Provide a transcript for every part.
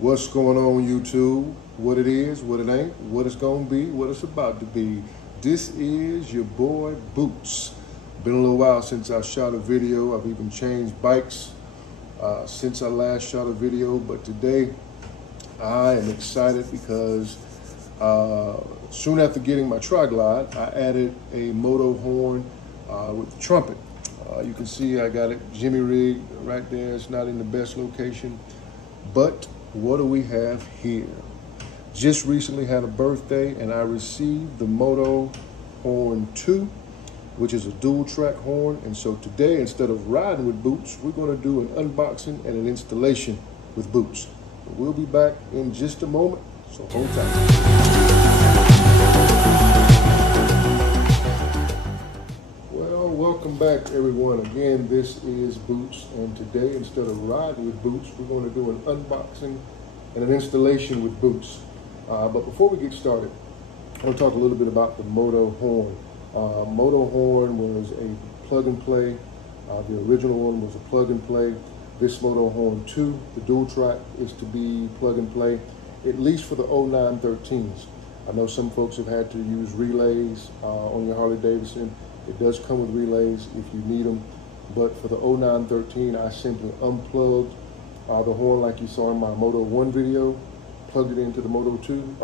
What's going on, YouTube? What it is, what it ain't, what it's gonna be, what it's about to be. This is your boy Boots. Been a little while since I shot a video. I've even changed bikes since I last shot a video, but today I am excited because soon after getting my tri-glide, I added a Moto Horn with the trumpet. You can see I got it jimmy rigged right there. It's not in the best location, but what do we have here? Just recently had a birthday and I received the Moto Horn 2, which is a dual track horn. And so today, instead of riding with Boots, we're gonna do an unboxing and an installation with Boots. We'll be back in just a moment, so hold tight. Welcome back, everyone. Again, this is Boots, and today, instead of riding with Boots, we're going to do an unboxing and an installation with Boots. But before we get started, I want to talk a little bit about the Moto Horn. Moto Horn was a plug and play. The original one was a plug and play. This Moto Horn 2, the dual track, is to be plug and play, at least for the 0913s. I know some folks have had to use relays on your Harley Davidson. It does come with relays if you need them, but for the 0913, I simply unplugged the horn like you saw in my Moto 1 video, plugged it into the Moto 2,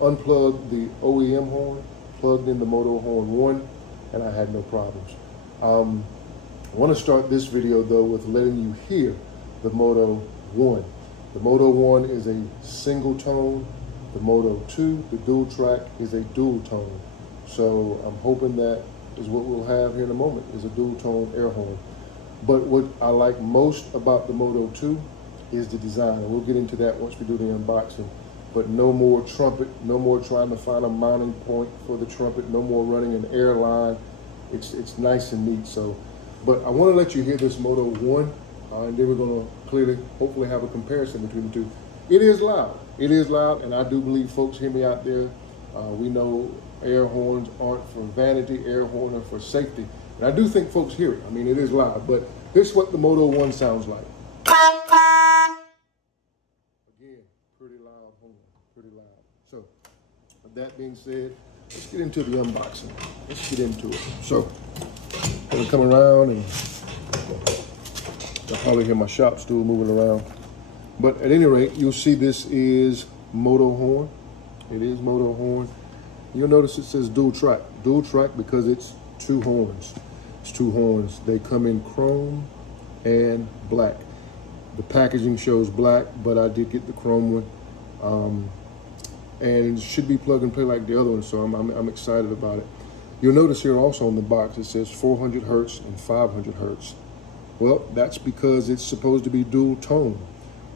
unplugged the OEM horn, plugged in the Moto Horn 1, and I had no problems. I want to start this video though with letting you hear the Moto 1. The Moto 1 is a single tone. The Moto 2, the dual track, is a dual tone. So I'm hoping that is what we'll have here in a moment, is a dual tone air horn. But what I like most about the Moto 2 is the design. And we'll get into that once we do the unboxing. But no more trumpet, no more trying to find a mounting point for the trumpet, no more running an air line. It's nice and neat. So, but I want to let you hear this Moto 1, and then we're going to clearly, hopefully have a comparison between the two. It is loud, and I do believe folks hear me out there. We know air horns aren't for vanity, air horns are for safety. And I do think folks hear it. I mean, it is loud, but this is what the Moto 1 sounds like. Again, pretty loud horn, pretty loud. So, with that being said, let's get into the unboxing. Let's get into it. So, I'm gonna come around and you'll probably hear my shop stool moving around. But at any rate, you'll see this is Moto Horn. It is Moto Horn. You'll notice it says dual track. Dual track because it's two horns. It's two horns. They come in chrome and black. The packaging shows black, but I did get the chrome one. And it should be plug and play like the other one, so I'm excited about it. You'll notice here also on the box, it says 400 Hertz and 500 Hertz. Well, that's because it's supposed to be dual tone.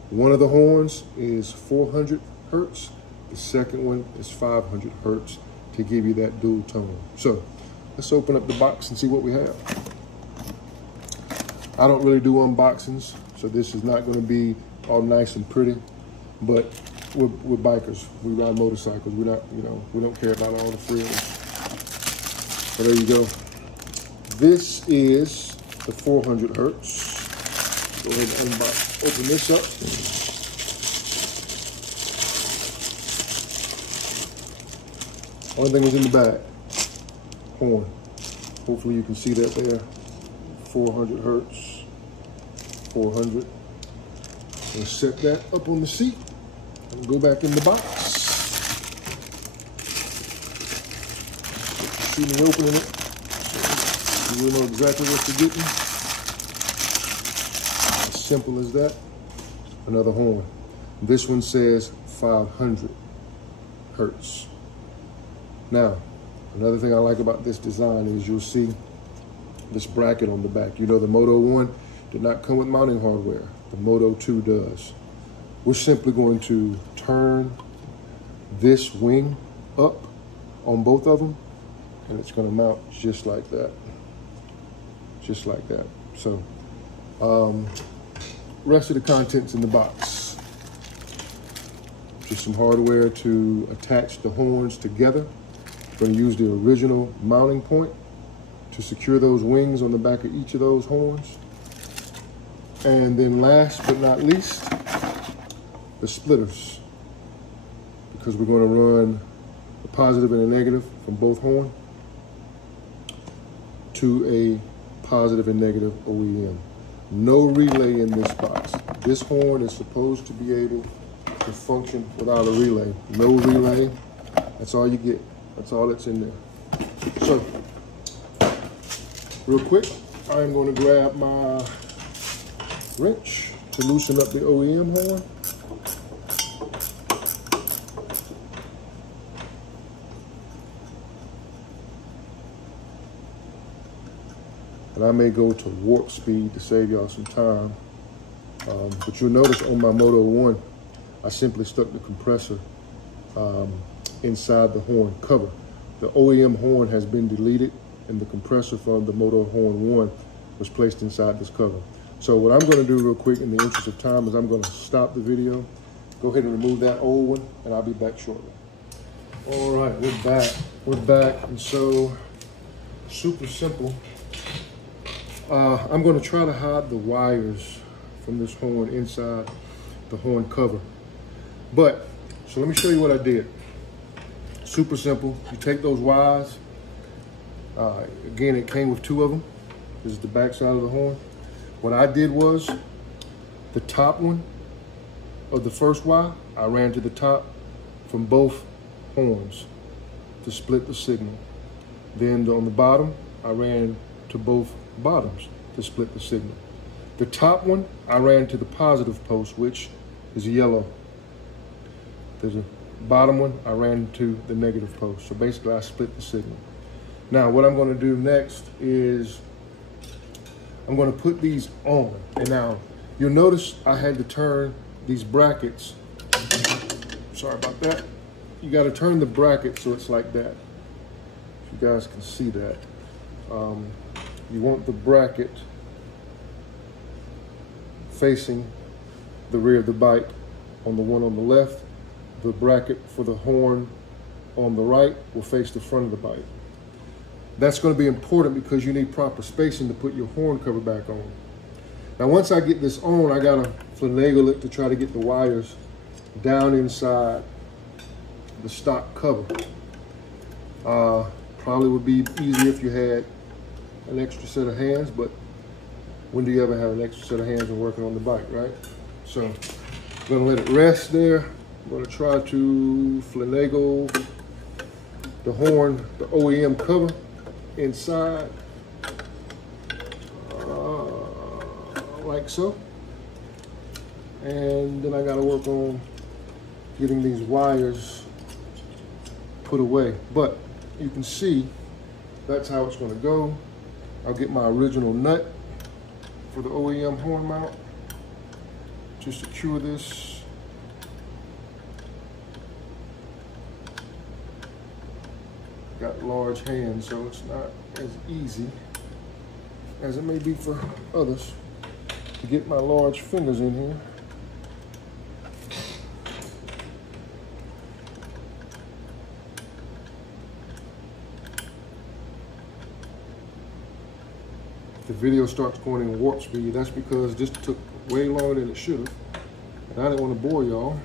One of the horns is 400 Hertz. The second one is 500 Hertz to give you that dual tone. So let's open up the box and see what we have. I don't really do unboxings, so this is not going to be all nice and pretty, but we're bikers. We ride motorcycles. We're not, we don't care about all the frills. So there you go. This is the 400 Hertz. Go ahead and open this up. Only thing is in the bag, horn. Hopefully you can see that there. 400 Hertz, 400. We'll set that up on the seat and go back in the box. See me opening it. You will know exactly what you're getting. As simple as that. Another horn. This one says 500 Hertz. Now, another thing I like about this design is you'll see this bracket on the back. You know, the Moto 1 did not come with mounting hardware. The Moto 2 does. We're simply going to turn this wing up on both of them, and it's going to mount just like that. Just like that. So, rest of the contents in the box. Just some hardware to attach the horns together. Going to use the original mounting point to secure those wings on the back of each of those horns. And then last but not least, the splitters, because we're going to run a positive and a negative from both horn to a positive and negative OEM. No relay in this box. This horn is supposed to be able to function without a relay. No relay. That's all you get. That's all that's in there. So, real quick, I'm going to grab my wrench to loosen up the OEM horn. And I may go to warp speed to save y'all some time. But you'll notice on my Moto 1, I simply stuck the compressor inside the horn cover. The OEM horn has been deleted and the compressor from the Moto Horn 1 was placed inside this cover. So what I'm gonna do real quick in the interest of time is I'm gonna stop the video, go ahead and remove that old one, and I'll be back shortly. All right, we're back. We're back, and so super simple. I'm going to try to hide the wires from this horn inside the horn cover. But, so let me show you what I did. Super simple. You take those wires. Again, it came with 2 of them. This is the back side of the horn. What I did was, the top one of the first wire, I ran to the top from both horns to split the signal. Then on the bottom, I ran to both bottoms to split the signal. The top one, I ran to the positive post, which is yellow. There's a bottom one, I ran to the negative post. So basically I split the signal. Now what I'm gonna do next is I'm gonna put these on. And now you'll notice I had to turn these brackets. Sorry about that. You gotta turn the bracket so it's like that. If you guys can see that. You want the bracket facing the rear of the bike on the one on the left. The bracket for the horn on the right will face the front of the bike. That's going to be important because you need proper spacing to put your horn cover back on. Now once I get this on, I got to finagle it to try to get the wires down inside the stock cover. Probably would be easier if you had an extra set of hands, but when do you ever have an extra set of hands when working on the bike, right? So I'm gonna let it rest there. I'm gonna try to finagle the horn, the OEM cover inside, like so. And then I gotta work on getting these wires put away. But you can see that's how it's gonna go. I'll get my original nut for the OEM horn mount to secure this. Got large hands, so it's not as easy as it may be for others to get my large fingers in here. The video starts going in warp speed. That's because this took way longer than it should have. And I didn't want to bore y'all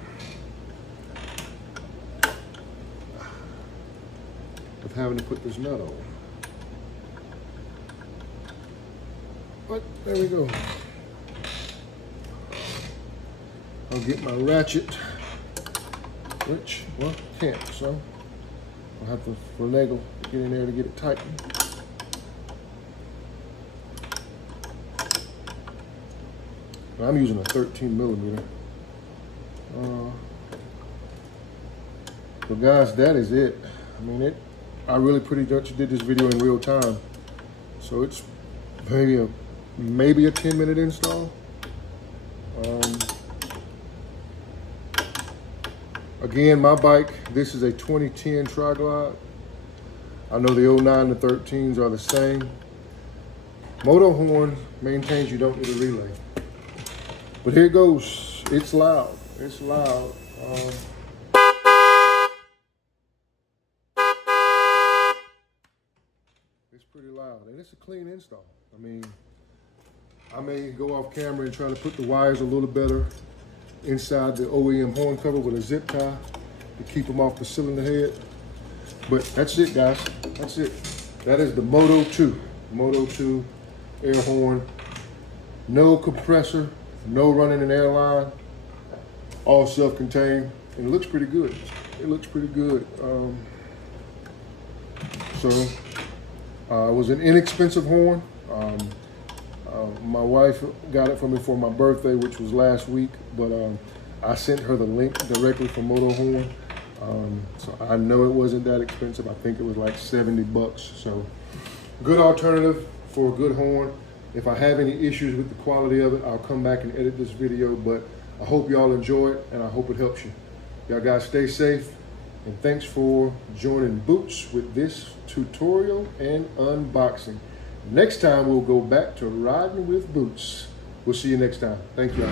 with having to put this nut on. But there we go. I'll get my ratchet, which, well, can't, so I'll have to finagle to get in there to get it tightened. I'm using a 13 millimeter. But guys, that is it. I mean, I really pretty much did this video in real time. So it's maybe a 10-minute install. Again, my bike, this is a 2010 Tri-Glide. I know the 09 and 13s are the same. Moto Horn maintains you don't need a relay. But here it goes. It's loud. It's loud. It's pretty loud, and it's a clean install. I mean, I may go off camera and try to put the wires a little better inside the OEM horn cover with a zip tie to keep them off the cylinder head. But that's it, guys. That's it. That is the Moto 2. Moto 2 air horn. No compressor, no running an air line. All self-contained. And it looks pretty good. It looks pretty good. It was an inexpensive horn. My wife got it for me for my birthday, which was last week, but I sent her the link directly from Moto Horn. So I know it wasn't that expensive. I think it was like 70 bucks. So good alternative for a good horn. If I have any issues with the quality of it, I'll come back and edit this video, but I hope y'all enjoy it and I hope it helps you. Y'all guys stay safe, and thanks for joining Boots with this tutorial and unboxing. Next time we'll go back to riding with Boots. We'll see you next time. Thank y'all.